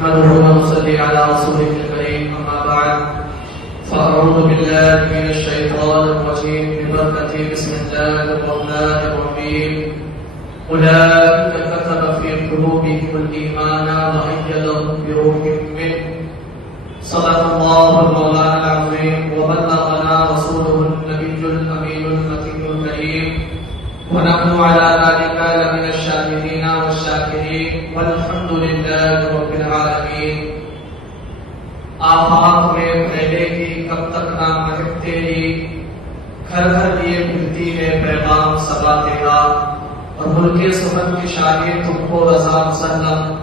نحمده ونصلي على رسوله الكريم أما بعد فأعوذ بالله من الشيطان الرجيم ببركة بسم الله الرحمن الرحيم أولئك كتب في قلوبهم الإيمان وأيدهم بروح منه صدق الله المولانا العظيم وبلغنا رسوله النبي الأمين المتين الكريم ونحن على ذلك لمن الشاهدين والشاكرين والحمد لله رب العالمين. آفاق میں پھیلے گی کب تک نہ مہک تیری، گھر گھر یہ ملتی ہے پیغام صبا تیرا، اور ملک سخن کی شاہی تم کو رضا مسلم،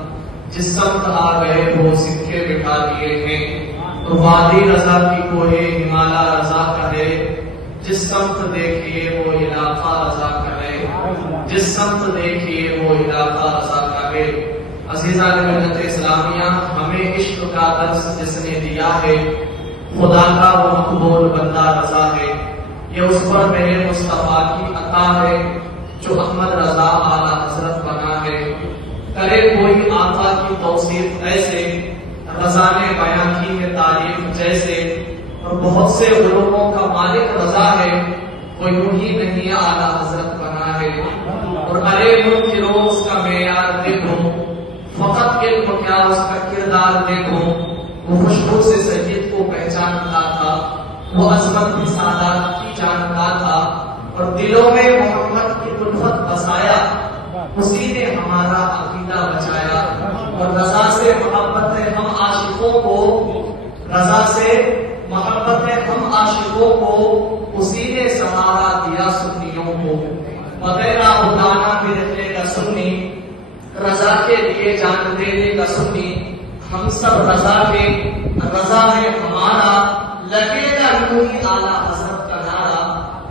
جس سمت آ گئے وہ سکے بٹھا دیے ہیں. تو وادی رضا کی کوہ ہمالا رضا کا ہے، جس سمت دیکھیے وہ علاقہ رضا کا ہے، جس سمت دیکھیے وہ علاقہ رضا کا ہے. عزیزان ملت اسلامیہ، ہمیں عشق کا درس جس نے دیا ہے، خدا کا وہ مقبول بندہ رضا ہے. یہ اس پر میرے مصطفیٰ کی عطا ہے جو احمد رضا اعلیٰ حضرت بنا ہے. کرے کوئی آقا کی توصیف ایسے، رضا نے بیان کی ہے تعریف جیسے. اور بہت سے علوموں کا مالک رضا ہے، کوئی یوں ہی نہیں اعلیٰ حضرت بنا ہے. اور ارے منکرو اس کا معیار دیکھو، فقط علم کیا اس کا کردار دیکھو. وہ خوشبو سے سید کو پہچانتا تھا، وہ عظمت کی سعادت کی جانتا تھا، اور دلوں میں محمد کی الفت بسایا. اسی نے ہمارا عقیدہ بچایا. اور رضا سے محبت ہے ہم عاشقوں کو، رضا سے محبت ہے ہم عاشقوں کو، اسی نے سہارا دیا سنیوں کو. بغیر خدانا بھی رکھنے کا سنی، رضا کے لیے جان دینے کا سنی. ہم سب رضا کے، رضا ہے ہمارا، لگے گا یوں ہی اعلیٰ حضرت کا نعرہ.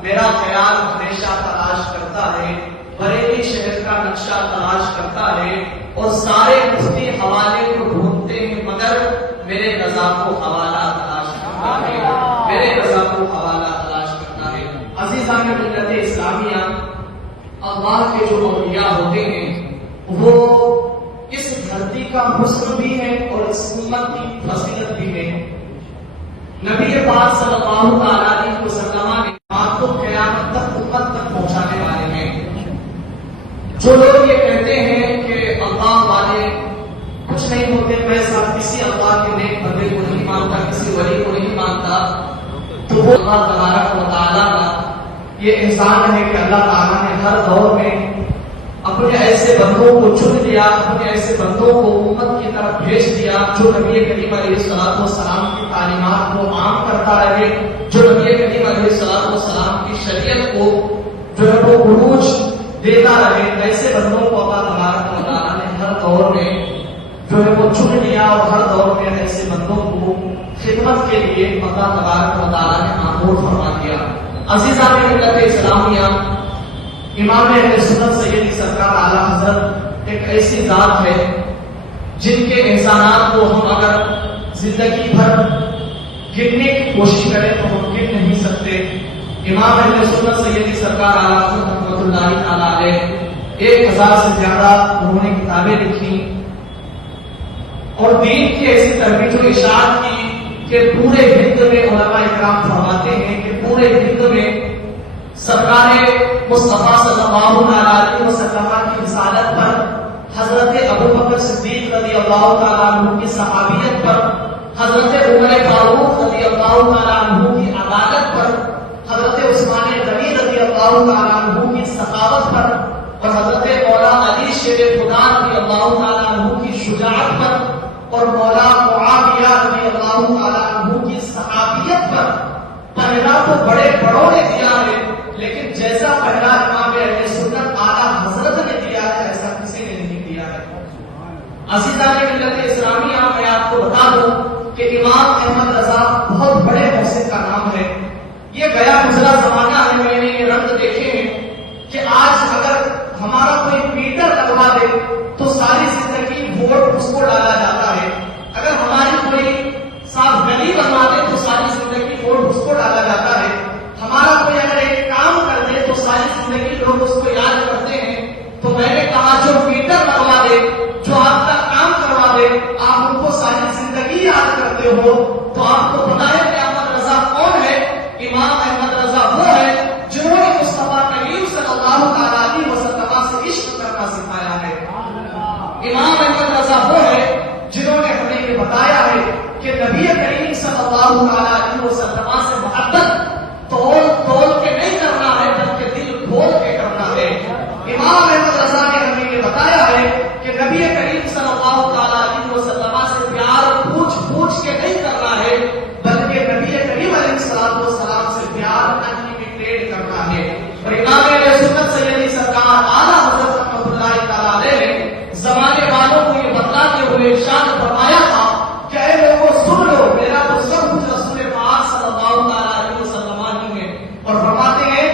میرا خیال ہمیشہ تلاش کرتا ہے، بریلی شہر کا نقشہ تلاش کرتا ہے، اور سارے مفتی حوالے کو ڈھونڈتے ہیں مگر میرے رضا کو حوالہ تلاش کرتا ہے، میرے رضا کو حوالہ تلاش کرتا ہے. عزیزان ملت اسلامیہ، اللہ کے جو اولیاء ہوتے ہیں وہ اس دھرتی کا حسن بھی ہے اور اس امت کی فضیلت بھی ہے. نبی پاک صلی اللہ علیہ وسلم نے آپ کو قیامت تک امت تک پہنچانے والے ہیں. جو لوگ یہ کہتے ہیں کہ اللہ والے کچھ نہیں ہوتے، میں صاحب کسی اللہ کے نیک بندے کو نہیں مانتا، کسی ولی کو نہیں مانتا، تو وہ اللہ تبارک و تعالیٰ کا یہ احسان ہے کہ اللہ تعالیٰ نے ہر دور میں اپنے ایسے بندوں کو چن لیا، اپنے ایسے بندوں کو امت کی طرف بھیج دیا جو نبی کریم علیہ الصلوۃ والسلام کی تعلیمات کو عام کرتا رہے، جو نبی کریم علیہ الصلوۃ والسلام کی شریعت کو جو ہے وہ عروج دیتا رہے. ایسے بندوں کو اللہ تبارک و تعالیٰ نے ہر دور میں جو ہے وہ چن لیا، اور ہر دور میں ایسے بندوں کو خدمت کے لیے اللہ تبارک و تعالیٰ نے معمور فرما دیا. عزیزان ملت اسلامیہ، امام اہل سنت سیدی سرکار اعلیٰ حضرت ایک ایسی ذات ہے جن کے احسانات کو ہم اگر زندگی بھر گننے کی کوشش کریں تو ہم گن نہیں سکتے. امام اہل سنت سیدی سرکار اعلیٰ حضرت رحمۃ اللہ تعالیٰ علیہ 1000 سے زیادہ انہوں نے کتابیں لکھی، اور دین کی ایسی ترویج و اشاعت کی کہ پورے ہند میں علماء اکرام فرماتے ہیں کہ پورے ہند میں سرکار مصطفیٰ صلی اللہ علیہ وسلم کی رسالت پر، حضرت ابوبکر صدیق رضی اللہ تعالیٰ عنہ کی صحابیت پر، حضرت عمر فاروق رضی اللہ تعالیٰ عنہ کی عدالت پر، حضرت عثمان غنی رضی اللہ تعالیٰ عنہ کی سخاوت پر، اور حضرت مولا علی شیر خدا رضی اللہ تعالیٰ عنہ کی شجاعت پر، اور مولا معاویہ رضی اللہ تعالیٰ عنہ کی صحابیت پر. پہلا تو بڑے بڑوں نے دیا ہے، لیکن جیسا پہلا امام اہل سنت اعلیٰ حضرت نے دیا ہے ایسا کسی نے نہیں دیا ہے. عزیزان ملت اسلامیہ، میں آپ کو بتا دوں کہ امام احمد رضا بہت بڑے محسن کا نام ہے. یہ گیا گزرا زمانہ ہے، میں نے یہ رنگ دیکھے ہیں کہ آج اگر ہمارا کوئی میٹر لگوا دے تو ساری زندگی ووٹ اس کو ڈالا جاتا ہے. اگر ہماری کوئی صاف گلی بنوا دے تو ساری زندگی ووٹ اس کو ڈالا جاتا ہے. ہمارا کوئی اگر ایک کام کر دے تو ساری زندگی لوگ اس کو یاد کرتے ہیں. تو میں نے کہا جو میٹر لگوا دے، جو آپ کا کام کروا دے، آپ ان کو کرتے ہو تو آپ کو پتا ہے کہ احمد رضا کون ہے؟ امام احمد رضا وہ ہے جنہوں نے مصطفیٰ کریم صلی اللہ علیہ وسلم سے عشق کرنا سکھایا ہے۔ امام احمد رضا وہ ہے جنہوں نے ہمیں یہ بتایا ہے کہ نبی کریم صلی اللہ علیہ وسلم سے محبت تول تول کے نہیں کرنا ہے بلکہ دل کھول کے کرنا ہے۔ امام احمد رضا نے ہمیں یہ بتایا ہے کہ نبی کریم صلی اللہ علیہ وسلم سے پیار پوچھ پوچھ کے نہیں کرنا ہے بلکہ نبی کریم علیہ السلام سے پیار انلیمیٹڈ کرنا ہے۔ اور امام اہل سنت سیدی سرکار اعلیٰ حضرت رحمۃ اللہ تعالی علیہ نے زمانے والوں کو یہ بتلاتے ہوئے ارشاد فرمایا تھا کہ اے لوگوں سن لو، میرا تو سب کچھ رسول پاک صلی اللہ علیہ وسلم ہی ہے۔ اور فرماتے ہیں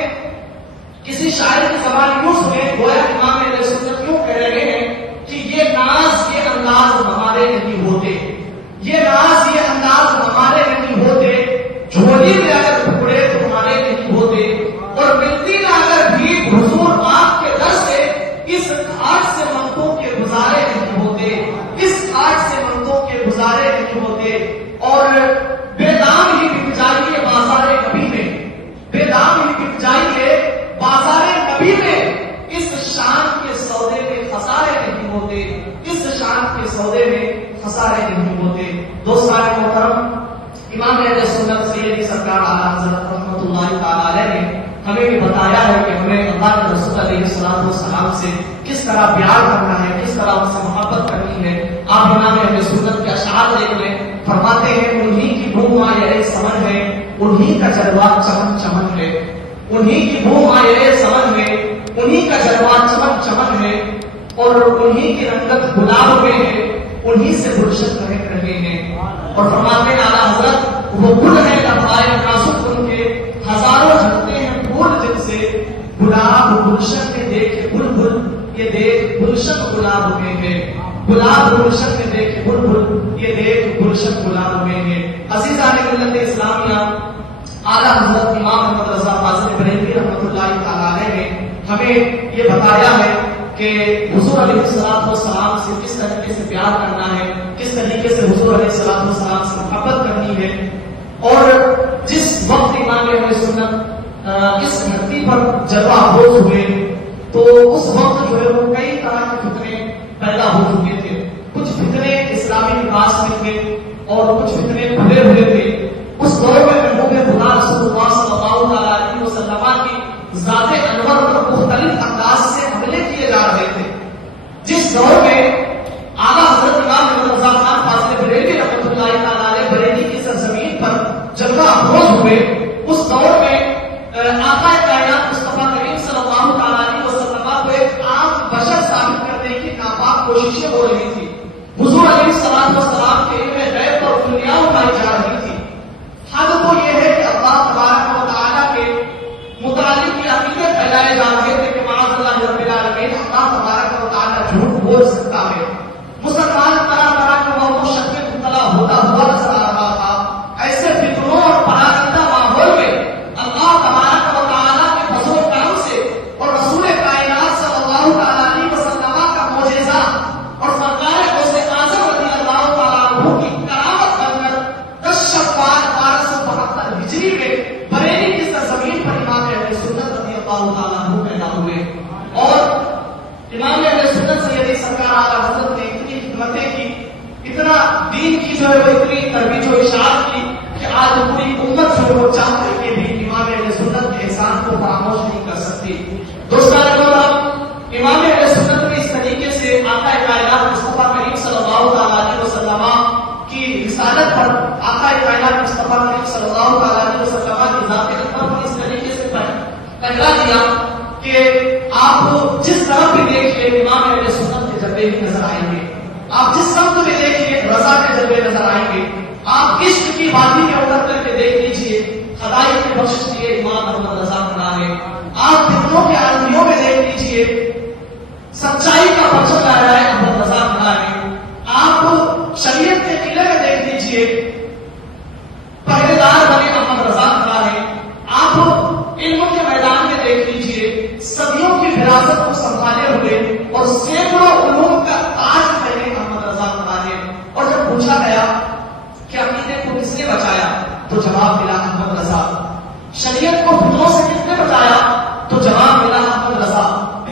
کسی شاعر کی زبان یوں سنے گویا امام اہل سنت کیوں کہہ رہے ہیں کہ یہ ناز یہ انداز ہمارے نہیں ہوتے، یہ ناز یہ انداز ہمارے نہیں ہوتے، جھولی میں اگر ٹکڑے تو ہمارے نہیں ہوتے، اور ملتی نہ اگر بھی حضور آپ کے در سے اس گھاٹ سے منتوں کے گزارے نہیں ہوتے، اس گھاٹ سے منتوں کے گزارے نہیں ہوتے۔ اور بے دام ہی بک جائیے بازار نبی میں، بے دام ہی بک جائیے بازار نبی میں، اس شان کے سودے میں خسارے نہیں ہوتے، اس شان کے سودے میں خسارے نہیں ہوتے۔ دوستان محترم، امام اہل سنت سیدی سرکار اعلیٰ حضرت رحمۃ اللہ تعالی علیہ نے ہمیں بھی بتایا ہے کہ ہمیں اللہ کے رسول علیہ السلام سے کس طرح پیار کرنا ہے، کس طرح ان سے محبت کرنی ہے۔ آپ امام اہل سنت کے اشعار دیکھ لیں، فرماتے ہیں انہی کی بو مایہ سمن ہے، انہی کا جلوہ چمن چمن ہے، انہی کی بو مایہ سمن ہے، انہی کا جلوہ چمن چمن ہے، اور انہی کی رنگت گلاب میں ہے، انہی سے گلشن مہک رہے ہیں۔ اور فرماتے ہیں اعلیٰ حضرت وہ گل ہے لبائے نازک ان کے، ہزاروں جھلتے ہیں پھول جن سے، گلاب گلشن میں دیکھے بلبل، یہ دیکھ گلشن گلاب میں ہے، گلاب گلشن میں دیکھے بلبل، یہ دیکھ گلشن گلاب میں ہے۔ عزیزان ملت اسلامیہ، اعلیٰ حضرت امام احمد رضا فاضل بریلوی رحمۃ اللہ تعالی علیہ نے ہمیں یہ بتایا ہے کہ حضور علیہ السلام سے کس طریقے سے پیار کرنا ہے، کس طریقے سے حضور علیہ السلام سے محبت کرنی ہے۔ اور جس وقت امام اہل سنت اس دھرتی پر جلوہ افروز ہوئے تو اس وقت جو ہے وہ کئی طرح کے فتنے پیدا ہو چکے تھے، کچھ فتنے اسلامی وکاس میں تھے اور کچھ فتنے کھلے ہوئے تھے۔ اس دور میں محبوب خدا رسول اللہ صلی اللہ علیہ وسلم کی ذات انور پر مختلف انداز سے حملے کیے جا رہے تھے۔ جس دور میں اعلیٰ حضرت امام احمد رضا خان فاضل بریلوی رحمۃ اللہ تعالی علیہ بریلی کی سرزمین پر جلوہ افروز ہوئے، اس دور میں آقا کائنات مصطفیٰ کریم صلی اللہ علیہ وسلم کو ایک عام بشر ثابت کرنے کی ناپاک کوششیں ہو رہی تھی۔ حضور علیہ السلام کے علم غیب پر دنیا اٹھائی جا رہی تھی۔ حد تو یہ ہے کہ اللہ تبارک و تعالیٰ کے متعلق یہ عقیدے پھیلائے جا رہے تھے کہ معاذ اللہ رب العالمین اللہ تبارک و تعالیٰ جھوٹ بول سکتا ہے۔ مسلمان طرح طرح کے موضوع شک میں مبتلا ہوتا ہوا نظر آ رہا تھا۔ ایسے فتنوں اور پراکنده ماحول میں اللہ تبارک و تعالیٰ کے فضل و کرم سے اور رسول کائنات صلی اللہ علیہ وسلم کا معجزہ اور سرکار غوث اعظم رضی اللہ تعالیٰ عنہ کی کرامت بن کر 10 شوال 1272 ہجری میں بریلی کی سرزمین پر امام اہل سنت رضی اللہ تعالیٰ عنہ پیدا ہوئے۔ اور امام اہل سنت سیدی سرکار اعلیٰ حضرت نے اتنی خدمتیں کی، اتنا دین کی جو ہے وہ اتنی ترویج و اشاعت کی کہ آج پوری امت جو وہ چاہ کر کے بھی امام اہل سنت کے احسان کو فراموش نہیں کر سکتی۔ دوستان محترم، امام اہل سنت نے اس طریقے سے آقا کائنات مصطفیٰ کریم صلی اللہ علیہ وسلم کی رسالت پر، آقا کائنات مصطفیٰ کریم صلی اللہ علیہ وسلم کی ذات اکبر پر اس طریقے سے پہلا دیا کہ آپ جس طرف بھی دیکھیے امام اہل سنت کے جلوے بھی نظر آئیں گے، آپ جس سمت میں دیکھیے رضا کے جلوے نظر آئیں گے، آپ عشق کی وادی میں اتر کر کے دیکھ لیجیے خدائی کی بخشش دیے امام احمد رضا کھڑا ہے، آپ فتنوں کے عالمیوں میں دیکھ لیجیے سچائی کا پرچم لہرا ہے احمد رضا کھڑا ہے، آپ شریعت کے قلعے میں دیکھ لیجیے پہرے دار بنے احمد رضا کھڑا ہے، آپ علم کے میدان میں دیکھ لیجیے صدیوں کی وراثت کو سنبھالے ہوئے اور سینکڑوں علوم کا تاج پہنے احمد رضا کھڑا ہے۔ اور جب پوچھا گیا کہ عقیدے جواب ملا احمد رضا. شریعت کو پھولوں سے کس نے بتایا؟ تو جواب ملا احمد رضا.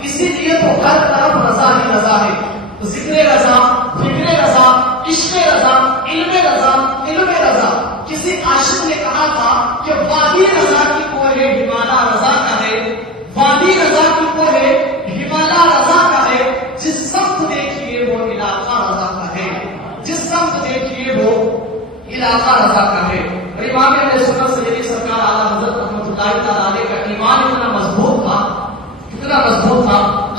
اسی لیے تو ہر طرف رضا ہی رضا ہے. ذکر رضا، فکر رضا، عشق رضا، علم رضا، علم رضا. کسی عاشق نے کہا تھا کہ وادی رضا کی کوہ ہمالا رضا کا ہے، وادی رضا کی کوہ ہمالا رضا کا ہے. جس سمت دیکھیے وہ علاقہ رضا کا ہے، جس سمت دیکھیے وہ علاقہ رضا کا ہے. اور امام اہل سنت سیدی سرکار اعلیٰ حضرت رحمۃ اللہ تعالیٰ علیہ کا ایمان اتنا مضبوط تھا، اتنا مضبوط تھا.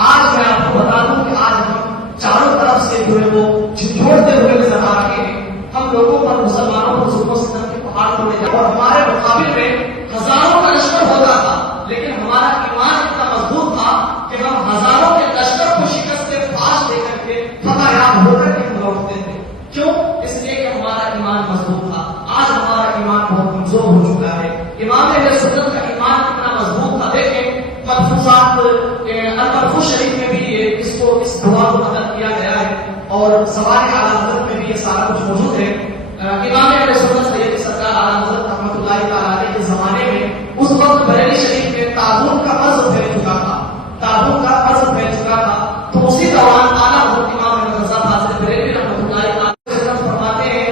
آج میں آپ کو بتا دوں کہ آج ہم چاروں طرف سے جو ہے وہ جھنجھوڑتے ہوئے نظر آ رہے ہیں. ہم لوگوں پر، مسلمانوں پر ظلم و ستم کے پہاڑ توڑے جا، اور ہمارے مقابل میں ہزاروں کا لشکر ہوتا تھا، لیکن ہمارا ایمان اتنا مضبوط تھا کہ ہم ہزاروں کے لشکر کو شکست سے پاس دے کر کے فتح یاب ہو کر کے ہم لوٹتے تھے. کیوں؟ اس لیے کہ ہمارا ایمان مضبوط تھا. آج ہمارا ایمان بہت کمزور ہو چکا ہے. امام اہل سنت کا ایمان اتنا مضبوط تھا. دیکھیں ملفوظات الملفوظ شریف میں بھی اس دعا کو نقل کیا گیا ہے، اور سوال اعلیٰ حضرت میں بھی یہ سارا کچھ موجود ہے. امام اہل سنت سید سرکار اعلیٰ حضرت رحمۃ اللہ تعالیٰ علیہ کے زمانے میں اس وقت بریلی شریف میں تعاون کا قرض پھیل چکا تھا، تعاون کا قرض پھیل چکا تھا. تو اسی دوران اعلیٰ حضرت امام احمد رضا فاضل بریلوی رحمۃ اللہ تعالیٰ فرماتے ہیں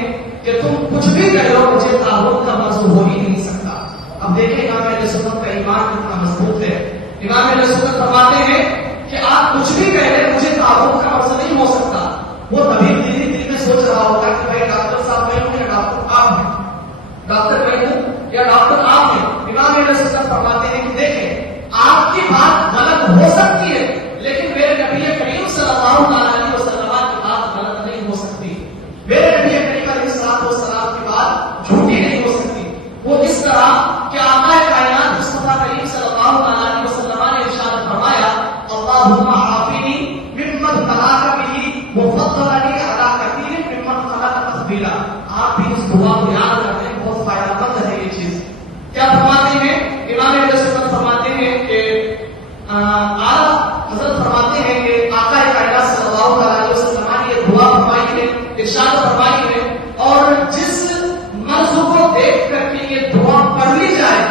کہ تم کچھ بھی کہہ لو، مجھے تعاون کا قرض ہو ہی نہیں سکتا. اب دیکھیں امام اہل سنت کا ایمان کتنا مضبوط ہے. امام اہل سنت فرماتے ہیں کہ آپ کچھ بھی کہہ لیں، مجھے تعاون کا قرض نہیں ہو سکتا. وہ طبیب دل میں سوچ رہا ہوگا کہ بھائی ڈاکٹر صاحب میں ہوں یا ڈاکٹر آپ ہیں، ڈاکٹر میں ہوں یا ڈاکٹر آپ ہیں. امام اہل سنت فرماتے ہیں کہ دیکھیں آپ کی بات غلط ہو سکتی ہے، لیکن میرے نبی کریم صلی اللہ علیہ وسلم کی بات غلط نہیں ہو سکتی. میرے نبی کریم علیہ السلام کی بات جھوٹی نہیں ہو سکتی. وہ اس طرح کہ آقا کائنات مصطفیٰ کریم صلی اللہ علیہ وسلم نے ارشاد فرمایا اللہم عافنی ممن خلق به وفضلنی علی کثیر ممن خلق تفضیلا. آپ بھی اس دعا کو یاد رکھیں، بہت فائدہ مند ہے یہ چیز. کیا فرماتے ہیں امام اہل سنت؟ فرماتے ہیں کہ اعلیٰ حضرت فرماتے ہیں کہ آقا کائنات صلی اللہ علیہ وسلم نے یہ دعا فرمائی ہے، ارشاد فرمائی ہے. اور جس مرض کو دیکھ کر کے یہ دعا پڑھ لی جائے،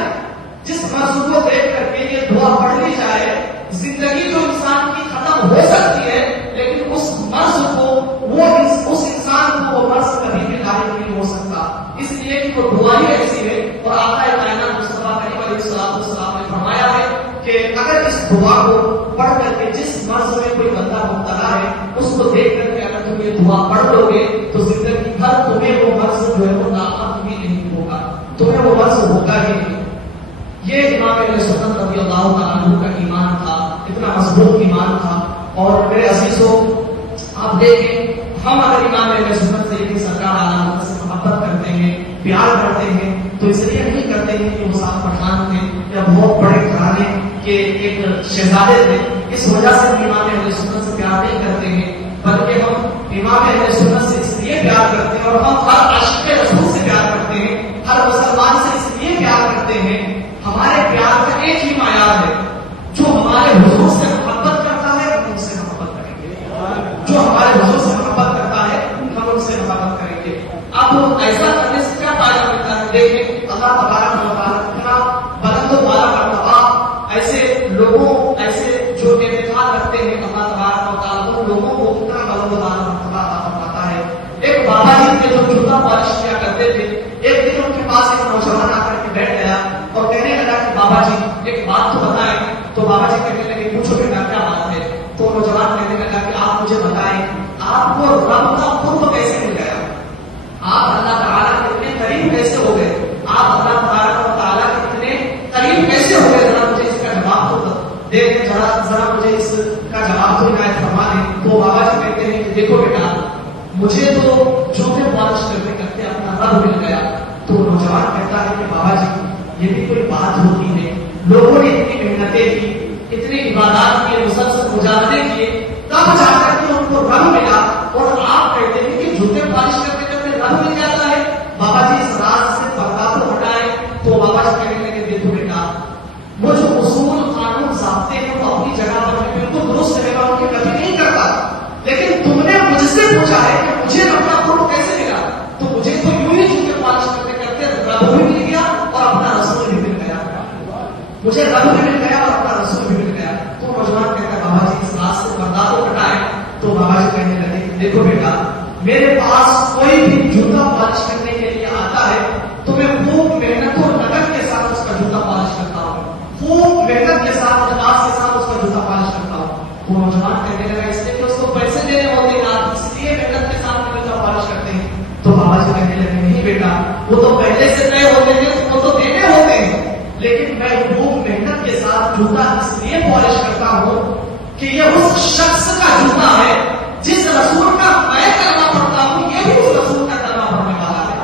جس مرض کو دیکھ کر کے یہ دعا پڑھ لی جائے، زندگی جو انسان کی ختم ہو سکتی ہے، لیکن اس مرض کو اس انسان کو وہ مرض کبھی بھی لاحق نہیں ہو سکتا. اس لیے کہ وہ دعا ہی ایسی ہے. اور آقا کائنات مصطفیٰ کریم علیہ السلام نے فرمایا ہے کہ اگر اس دعا کو پڑھ کر کے جس مرض میں کوئی بندہ مبتلا ہے، اس کو دیکھ کر کے اگر تم یہ دعا پڑھ لو گے تو زندگی بھر تمہیں وہ مرض جو ہے وہ لاحق بھی نہیں ہوگا، تمہیں وہ مرض ہوگا ہی نہیں. یہ امام اہل سنت رضی اللہ تعالیٰ عنہ کا ایمان تھا، اتنا مضبوط ایمان تھا. اور میرے عزیزوں آپ دیکھیں، ہم اگر امام اہل سنت سے سرکار اعلیٰ حضرت سے محبت کرتے ہیں، پیار کرتے ہیں، تو اس لیے نہیں کرتے ہیں کہ وہ صاحب پٹھان تھے یا بہت بڑے گھرانے کے ایک شہزادے تھے، اس وجہ سے ہم امام اہل سنت سے پیار نہیں کرتے ہیں، بلکہ ہم امام اہل سنت سے اس لیے پیار کرتے ہیں، اور ہم ہر عاشق رسول سے پیار کرتے ہیں، ہر مسلمان سے اس لیے پیار کرتے ہیں. ہمارے پیار کا ایک ہی معیار ہے، جو ہمارے حضور سے محبت کرتا ہے ہم ان سے محبت کریں گے، جو ہمارے حضور سے محبت کرتا ہے ہم ان سے محبت کریں گے. اب ایسا کرنے سے کیا فائدہ ملتا ہے؟ دیکھیں اللہ تبارک و تعالیٰ اتنا بلند و بالا مرتبہ ایسے لوگوں، ایسے جو اعتقاد رکھتے ہیں اللہ تبارک و تعالیٰ ان لوگوں کو اتنا بلند و بالا مرتبہ عطا فرماتا ہے. ایک بابا جی کے جو جوتا پالش کیا کرتے تھے، ایک دن ان کے پاس ایک نوجوان آ کر کے بیٹھ گیا اور کہنے لگا کہ بابا جی ایک بات تو بتائیں. تو بابا جی کہنے لگے پوچھو بیٹا کیا بات ہے؟ تو نوجوان کہنے لگا کہ آپ مجھے بتائیں آپ کو رب کا قرب کیسے مل گیا، آپ اللہ تعالیٰ کے اتنے قریب کیسے ہو گئے، آپ اللہ تعالیٰ کے اتنے قریب کیسے ہو گئے؟ ذرا مجھے اس کا جواب تو دے دیں، ذرا مجھے اس کا جواب تو عنایت فرما دیں. تو بابا جی کہتے ہیں کہ دیکھو بیٹا مجھے تو جوتے پالش کرتے کرتے اپنا رب مل گیا. تو نوجوان کہتا ہے کہ بابا جی یہ بھی کوئی بات ہوتی ہے، لوگوں نے اتنی محنتیں کی، اتنی عبادات کی، مسلسل مجاہدے کیے، تب جا کر کے ان کو رب ملا، اور آپ کہتے ہیں کہ جوتے پالش کرتے کرتے رب مل جاتا ہے. بابا جی اس راز سے پردہ تو ہٹائے. تو بابا جی کہنے لگے دیکھو بیٹا وہ جو اصول قانون ضابطے ہیں وہ اپنی جگہ پر بالکل درست ہے، میں ان کی کبھی نہیں کرتا، لیکن تم نے مجھ سے پوچھا ہے کہ مجھے رب کا قرب کیسے ملا، تو مجھے تو یوں ہی جوتے پالش کرتے کرتے رب بھی رب بھی مل گیا اور اپنا رسول بھی مل گیا. تو نوجوان کہتا ہے بابا جی اس راستے پر دانتوں کٹائیں. تو بابا جی کہنے لگے دیکھو بیٹا میرے پاس کوئی بھی جوتا پالش کرنے کے لیے آتا ہے تو میں خوب محنت اور لگن کے ساتھ اس کا جوتا پالش کرتا ہوں, خوب محنت کے ساتھ اخلاص کے ساتھ اس کا جوتا پالش کرتا ہوں. وہ نوجوان کہنے لگا اس لیے کہ اس کو پیسے دینے ہوتے ہیں آپ اس لیے محنت کے ساتھ جوتا پالش کرتے ہیں. تو بابا جی کہنے لگے نہیں بیٹا وہ تو پہلے سے طے ہوتے ہیں وہ تو دینے ہوتے ہیں, لیکن میں خوب محنت کے ساتھ جوتا اس لیے پالش کرتا ہوں کہ یہ اس شخص کا جوتا ہے جس رسول کا میں کلمہ پڑھتا ہوں یہ بھی اس رسول کا کلمہ پڑھنے والا ہے.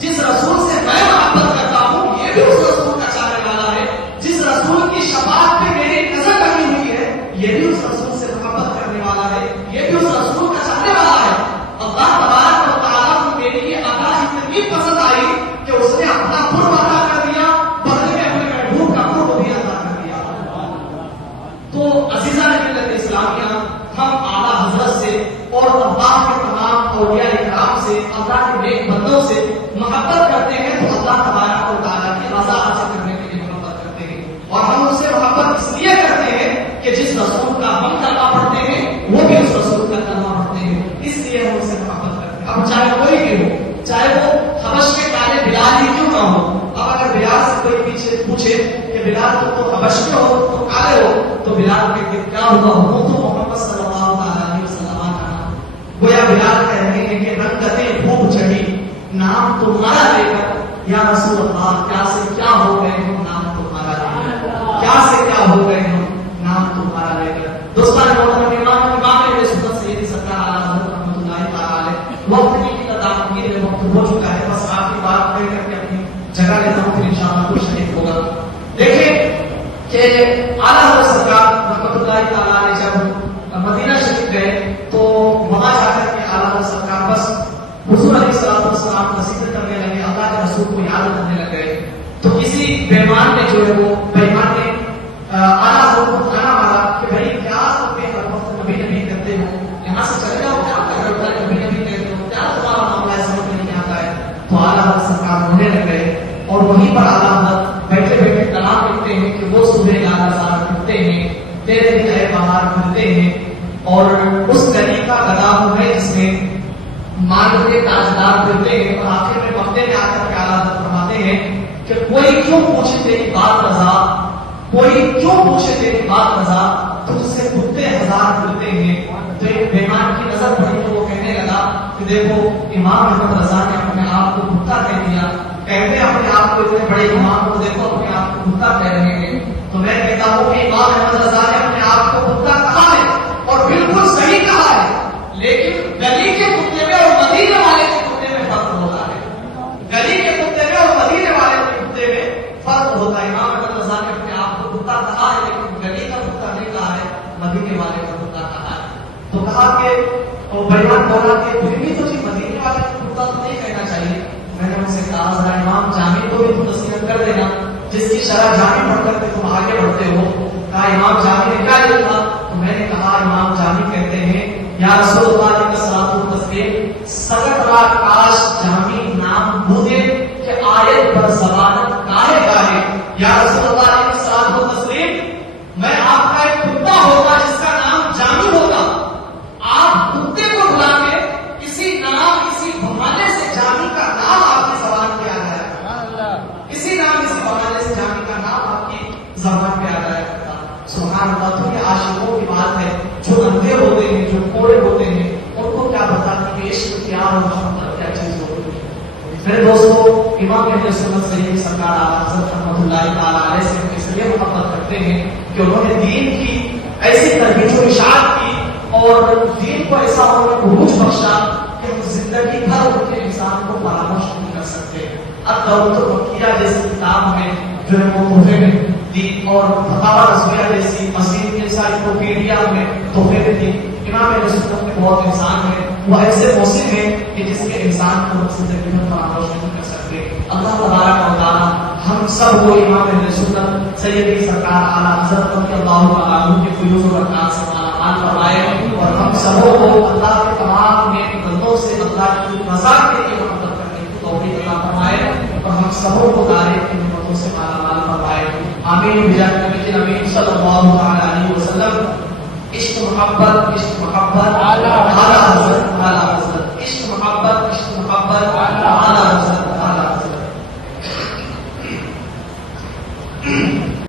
جس رسول سے میں محبت کرتا ہوں یہ بھی اس رسول کا چاہنے والا ہے. جس رسول کی شفاعت پہ میری نظر لگی ہوئی ہے یہ بھی اس رسول سے محبت کرنے والا ہے, یہ بھی اس رسول کا چاہنے والا ہے. اللہ تبارک و تعالیٰ کو میری یہ ادا اتنی پسند آئی کہ اس نے اپنا قرب ادا کر دیا, بدلے میں اپنے محبوب کا قرب بھی ادا کر دیا. تو عزیزان ملت اسلامیہ ہم اعلیٰ حضرت سے اور اللہ کے تمام اولیاء کرام سے اللہ کے نیک بندوں سے محبت کرتے ہیں تو اللہ تبارک و تعالیٰ کی رضا حاصل کرنے کے لیے محبت کرتے ہیں. اور ہم اس سے محبت اس لیے کرتے ہیں کہ جس رسول کا ہم کلمہ پڑھتے ہیں وہ بھی اس رسول کا کلمہ پڑھتے ہیں, اس لیے ہم اس سے محبت کرتے ہیں. اب چاہے کوئی بھی ہو, چاہے وہ حبش کے کالے بلال ہی کیوں نہ ہو. اب اگر بلال سے کوئی پیچھے پوچھے کہ بلال تو حبش میں ہو تو کالے ہو تو بلال کہتے کیا ہوا ہو تو محمد صلی اللہ علیہ وسلم کا نام. گویا بلال کہہ رہے ہیں کہ رنگتیں خوب چڑھی نام تمہارا لے کر یا رسول اللہ کیا سے کیا ہو گئے ہم نام تمہارا لے کر, کیا سے کیا ہو گئے ہم نام تمہارا لے کر. دوستان امام سنت سید سرکار اعلیٰ حضرت رحمۃ اللہ تعالی علیہ وقت کی تدابیر میں وقت ہو چکا ہے, بس آپ کی بات کہہ کر کے اپنی جگہ لیتا ہوں پھر انشاءاللہ کچھ نہیں ہوگا. دیکھیں کہ اعلیٰ حضرت سرکار رحمۃ اللہ تعالی علیہ جب مدینہ شریف گئے تو وہاں جا کر کے اعلیٰ حضرت سرکار بس حضور علیہ السلام نصیحت کرنے لگے, اللہ کے رسول کو یاد کرنے لگ گئے. تو کسی بیمان نے جو ہے وہ بیمان نے اعلیٰ حضرت کو کھانا مارا کہ بھائی کیا تم ہر وقت نبی نبی کرتے ہو, یہاں سے چلے جاؤ, کیا کر رہے ہو نبی نبی کہتے ہو, کیا تمہارا معاملہ ہے سمجھ میں نہیں آتا ہے. تو اعلیٰ حضرت سرکار رونے لگ گئے اور وہیں پر اعلیٰ حضرت بیٹھے بیٹھے کلام لکھتے ہیں کہ وہ صبح 11 کرتے ہیں تیرے گئے باہر ملتے ہیں اور اس گلی کا گدا ہے جس میں مانگ کے تاجدار ملتے ہیں. اور آخر میں وقتے میں آ کر کے اعلیٰ حضرت فرماتے ہیں کہ کوئی کیوں پوچھے تیری بات رضا, کوئی کیوں پوچھے تیری بات رضا, تجھ سے کتے ہزار ملتے ہیں. تو ایک بیمان کی نظر پڑی تو وہ کہنے لگا کہ دیکھو امام احمد رضا نے اپنے آپ کو کتا کہہ دیا, کہتے اپنے آپ کو اتنے بڑے امام کو دیکھو اپنے آپ کو کتا کہہ رہے ہیں. تو میں کہتا ہوں کہ امام احمد رضا نے اپنے آپ کو کتا کہا ہے اور بالکل صحیح کہا ہے, لیکن گلی کے کتے میں اور مدینے والے کے کتے میں فرق ہوتا ہے. گلی کے کتے میں اور مدینے والے کے کتے میں فرق ہوتا ہے. امام احمد رضا نے اپنے آپ کو کتا کہا ہے لیکن گلی کا کتا نہیں کہا ہے, مدینے والے کا کتا کہا ہے. تو کہا کہ بیان بولا کہ پھر بھی تو جی مدینے والے کا کتا تو نہیں کہنا چاہیے. میں نے ان سے کہا ذرا امام جامع کو بھی تو نصیحت کر دینا, جس کی شرح جامع پڑھ کر کے تم آگے بڑھتے ہو. کہا امام جامع نے کیا لکھا, تو میں نے کہا امام جامع کہتے ہیں یا رسول اللہ علیہ السلام سگت را کاش جامع نام بودے کہ آیت پر زبان گاہے گاہے. یا رسول اللہ علیہ السلام میں آپ کا ایک کتا ہوگا جس کا نام جامع ہوگا, آپ کتے کو بلا کے کسی نام کسی بہانے سے جامع کا نام آپ کی زبان پہ آ جائے, کسی نام کسی بہانے سے جامع کا نام آپ کی زبان پہ آ جائے. سبحان اللہ. تو یہ عاشقوں کی بات ہے, جو اندھے ہوتے ہیں جو کوڑے ہوتے ہیں ان کو کیا پتا کہ عشق پیار اور محبت کیا چیز ہوتی ہے. میرے دوستو امام اہل سنت سید سرکار اعلیٰ حضرت رحمۃ اللہ تعالی علیہ سے اس لیے محبت کرتے ہیں کہ انہوں نے دین کی ایسی ترویج و اشاعت کی اور دین کو ایسا انہوں نے عروج بخشا کہ ہم زندگی بھر ان کے انسان کو فراموش نہیں کر سکتے. اب دولت البقیہ جیسی کتاب میں جو ہے وہ تحفے میں دی اور فتاوی رضویہ جیسی مسیح کے انسائکلوپیڈیا میں تحفے میں دی. امام اہل سنت کے بہت انسان ہیں, وہ ایسے موسم ہیں کہ جس کے انسان کو زندگی میں فراموش نہیں کر سکتے. اللہ تبارک و تعالیٰ ہم سب کو امام اہل سنت سیدی سرکار اعلیٰ حضرت رضی اللہ تعالیٰ عنہ کے فیوز و برکات سے مالا مال فرمائے اور ہم سبوں کو اللہ کے تمام نیک بندوں سے اللہ کی رضا کے لیے محبت کرنے کی توفیق عطا فرمائے اور ہم سبوں کو دارے کی نعمتوں سے مالا مال فرمائے. آمین بجاہ نبی امین صلی اللہ علیہ وسلم. عشق محبت